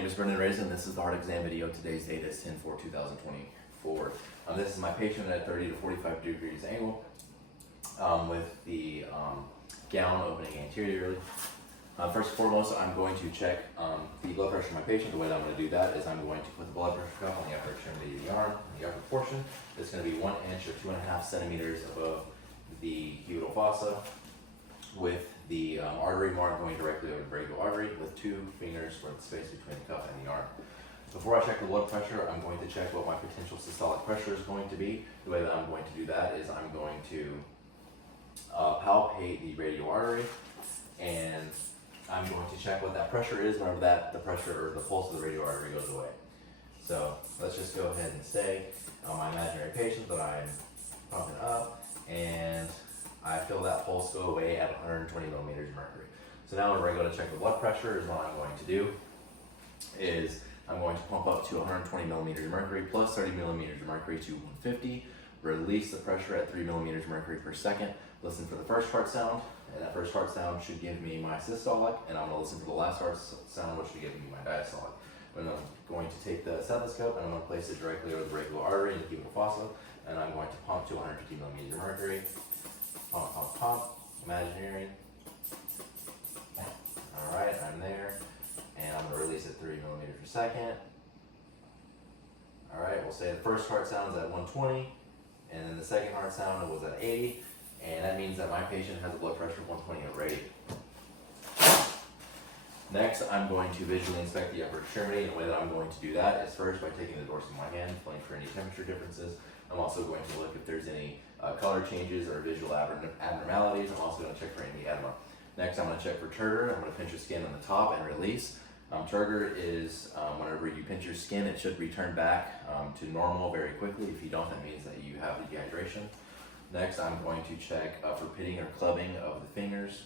name is Brendan Raisin. This is the heart exam video. Today's date is 10/4/2024. This is my patient at 30 to 45 degrees angle with the gown opening anteriorly. First and foremost, I'm going to check the blood pressure of my patient. The way that I'm going to do that is I'm going to put the blood pressure cuff on the upper extremity of the arm, the upper portion. It's going to be 1 inch or 2.5 centimeters above the cubital fossa, with the artery mark going directly over the brachial artery, with 2 fingers for the space between the cuff and the arm. Before I check the blood pressure, I'm going to check what my potential systolic pressure is going to be. The way that I'm going to do that is I'm going to palpate the radial artery, and I'm going to check what that pressure is whenever the pressure or the pulse of the radial artery goes away. So let's just go ahead and say my imaginary patient that I'm pumping up, and I feel that pulse go away at 120 millimeters of mercury. So now whenever I go to check the blood pressure, is what I'm going to do is I'm going to pump up to 120 millimeters of mercury plus 30 millimeters of mercury to 150, release the pressure at 3 millimeters of mercury per second, listen for the first heart sound, and that first heart sound should give me my systolic, and I'm going to listen for the last heart sound, which should give me my diastolic. And I'm going to take the stethoscope and I'm going to place it directly over the brachial artery and the cubital fossa, and I'm going to pump to 150 millimeters of mercury. Pump, pump, pump, imaginary. Alright, I'm there. And I'm going to release at 3 millimeters per second. Alright, we'll say the first heart sound is at 120, and then the second heart sound was at 80, and that means that my patient has a blood pressure of 120 already. Next, I'm going to visually inspect the upper extremity, and the way that I'm going to do that is first by taking the dorsum of my hand, feeling for any temperature differences. I'm also going to look if there's any color changes or visual abnormalities. I'm also going to check for any edema. Next, I'm going to check for turgor. I'm going to pinch your skin on the top and release. Turgor is whenever you pinch your skin, it should return back to normal very quickly. If you don't, that means that you have dehydration. Next, I'm going to check for pitting or clubbing of the fingers,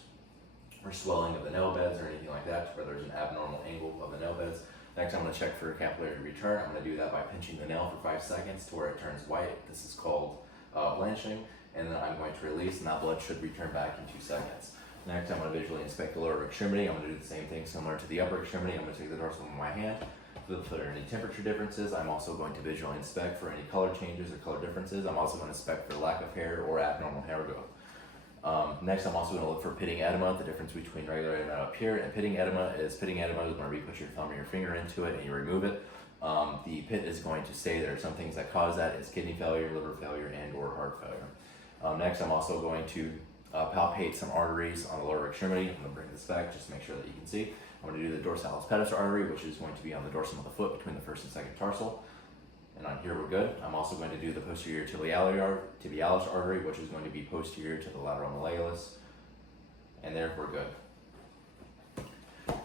or swelling of the nail beds or anything like that, where there's an abnormal angle of the nail beds. Next, I'm going to check for capillary return. I'm going to do that by pinching the nail for 5 seconds to where it turns white. This is called blanching, and then I'm going to release, and that blood should return back in 2 seconds. Next, I'm going to visually inspect the lower extremity. I'm going to do the same thing similar to the upper extremity. I'm going to take the dorsum of my hand, look for any temperature differences. I'm also going to visually inspect for any color changes or color differences. I'm also going to inspect for lack of hair or abnormal hair growth. Next, I'm also going to look for pitting edema, the difference between regular edema up here and pitting edema is whenever you put your thumb or your finger into it and you remove it, the pit is going to stay there. Some things that cause that is kidney failure, liver failure, and or heart failure. Next, I'm also going to palpate some arteries on the lower extremity. I'm going to bring this back just to make sure that you can see. I'm going to do the dorsalis pedis artery, which is going to be on the dorsum of the foot between the first and second tarsal. And on here we're good. I'm also going to do the posterior tibialis artery, which is going to be posterior to the lateral malleolus. And there we're good.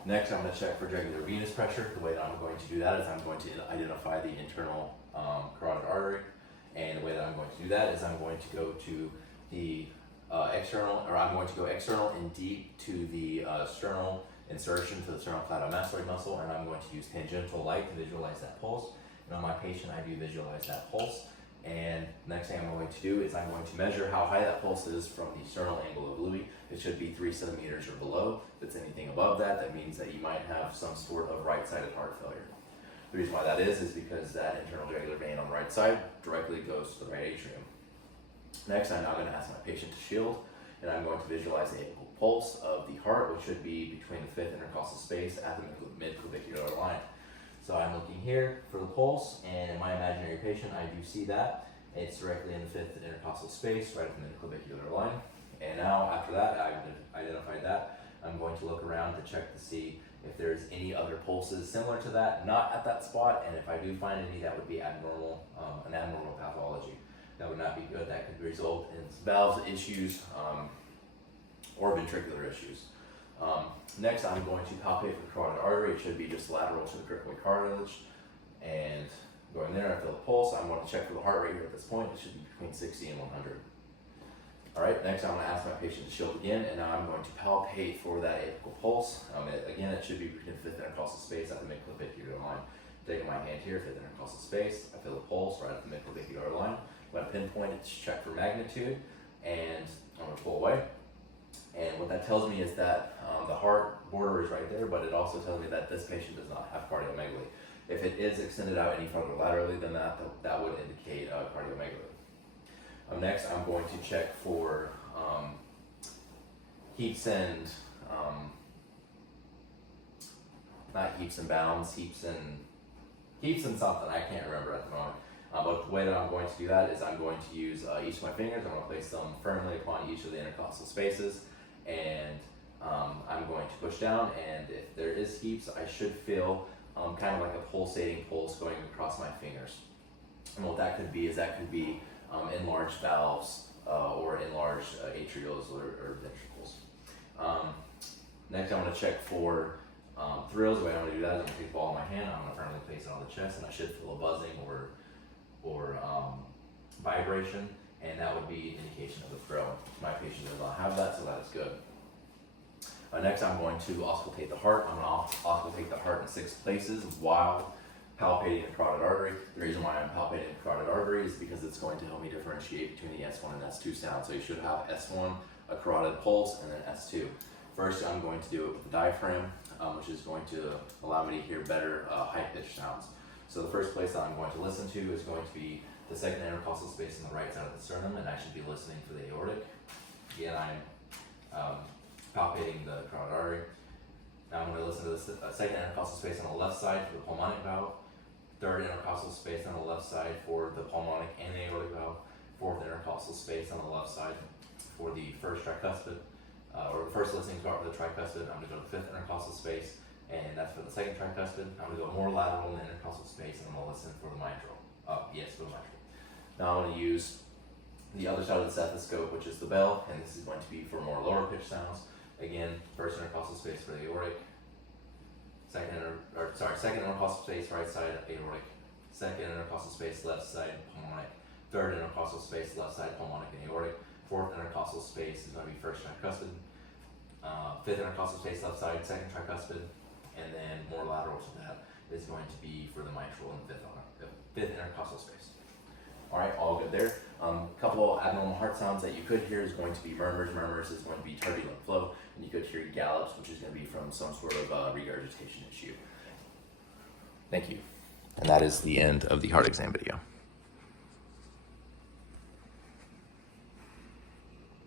Next, I'm going to check for jugular venous pressure. The way that I'm going to do that is I'm going to identify the internal carotid artery. And the way that I'm going to do that is I'm going to go to the I'm going to go external and deep to the sternal insertion to the sternocleidomastoid muscle, and I'm going to use tangential light to visualize that pulse. And on my patient, I do visualize that pulse. And next thing I'm going to do is I'm going to measure how high that pulse is from the sternal angle of Louis. It should be 3 centimeters or below. If it's anything above that, that means that you might have some sort of right-sided heart failure. The reason why that is because that internal jugular vein on the right side directly goes to the right atrium. Next, I'm now going to ask my patient to shield, and I'm going to visualize the apical pulse of the heart, which should be between the 5th intercostal space at the mid-clavicular line. So I'm looking here for the pulse, and in my imaginary patient, I do see that. It's directly in the 5th intercostal space, right at the mid-clavicular line. And now, after that, I've identified that, I'm going to look around to check to see if there's any other pulses similar to that, not at that spot, and if I do find any, that would be abnormal, an abnormal pathology. That would not be good. That could result in valve issues or ventricular issues. Next, I'm going to palpate for the carotid artery. It should be just lateral to the cricoid cartilage. And going there, I feel the pulse. I'm going to check for the heart rate here at this point. It should be between 60 and 100. All right, next I'm going to ask my patient to shield again, and now I'm going to palpate for that apical pulse. Again, it should be between the 5th intercostal space at the mid-clavicular line. Taking my hand here, 5th intercostal space, I feel the pulse right at the mid-clavicular line. I'm going to pinpoint it to check for magnitude, and I'm going to pull away. And what that tells me is that the heart border is right there, but it also tells me that this patient does not have cardiomegaly. If it is extended out any further laterally than that, that would indicate cardiomegaly. Next, I'm going to check for heaps and, not heaps and bounds, heaps and something, I can't remember at the moment. But the way that I'm going to do that is I'm going to use each of my fingers. I'm going to place them firmly upon each of the intercostal spaces, and I'm going to push down, and if there is heaps, I should feel kind of like a pulsating pulse going across my fingers. And what that could be is enlarged valves or enlarged atrials or ventricles. Next, I want to check for thrills. The way I'm going to do that is I'm going to take the ball in my hand, I'm going to firmly place it on the chest, and I should feel a buzzing or vibration, and that would be an indication of a thrill. My patient does not have that, so that is good. Next, I'm going to auscultate the heart. I'm going to auscultate the heart in 6 places while palpating the carotid artery. The reason why I'm palpating the carotid artery is because it's going to help me differentiate between the S1 and S2 sound. So you should have S1, a carotid pulse, and then S2. First, I'm going to do it with the diaphragm, which is going to allow me to hear better high-pitched sounds. So the first place that I'm going to listen to is going to be the second intercostal space on the right side of the sternum, and I should be listening for the aortic. Again, I'm palpating the carotid artery. Now I'm going to listen to the second intercostal space on the left side for the pulmonic valve, third intercostal space on the left side for the pulmonic and the aortic valve, fourth intercostal space on the left side for the first tricuspid, or the first listening part for the tricuspid. I'm going to go to the fifth intercostal space, and that's for the second tricuspid. I'm going to go more lateral in the intercostal space, and I'm going to listen for the mitral. For the mitral. Now I'm going to use the other side of the stethoscope, which is the bell, and this is going to be for more lower pitch sounds. Again, first intercostal space for the aortic, second intercostal space right side aortic, second intercostal space left side pulmonic, third intercostal space left side pulmonic and aortic, fourth intercostal space is going to be first tricuspid, fifth intercostal space left side second tricuspid, and then more lateral to that is going to be for the mitral and fifth intercostal space. All right, all good there. Couple abnormal heart sounds that you could hear is going to be murmurs. Murmurs is going to be turbulent flow, and you could hear gallops, which is going to be from some sort of regurgitation issue. Thank you. And that is the end of the heart exam video.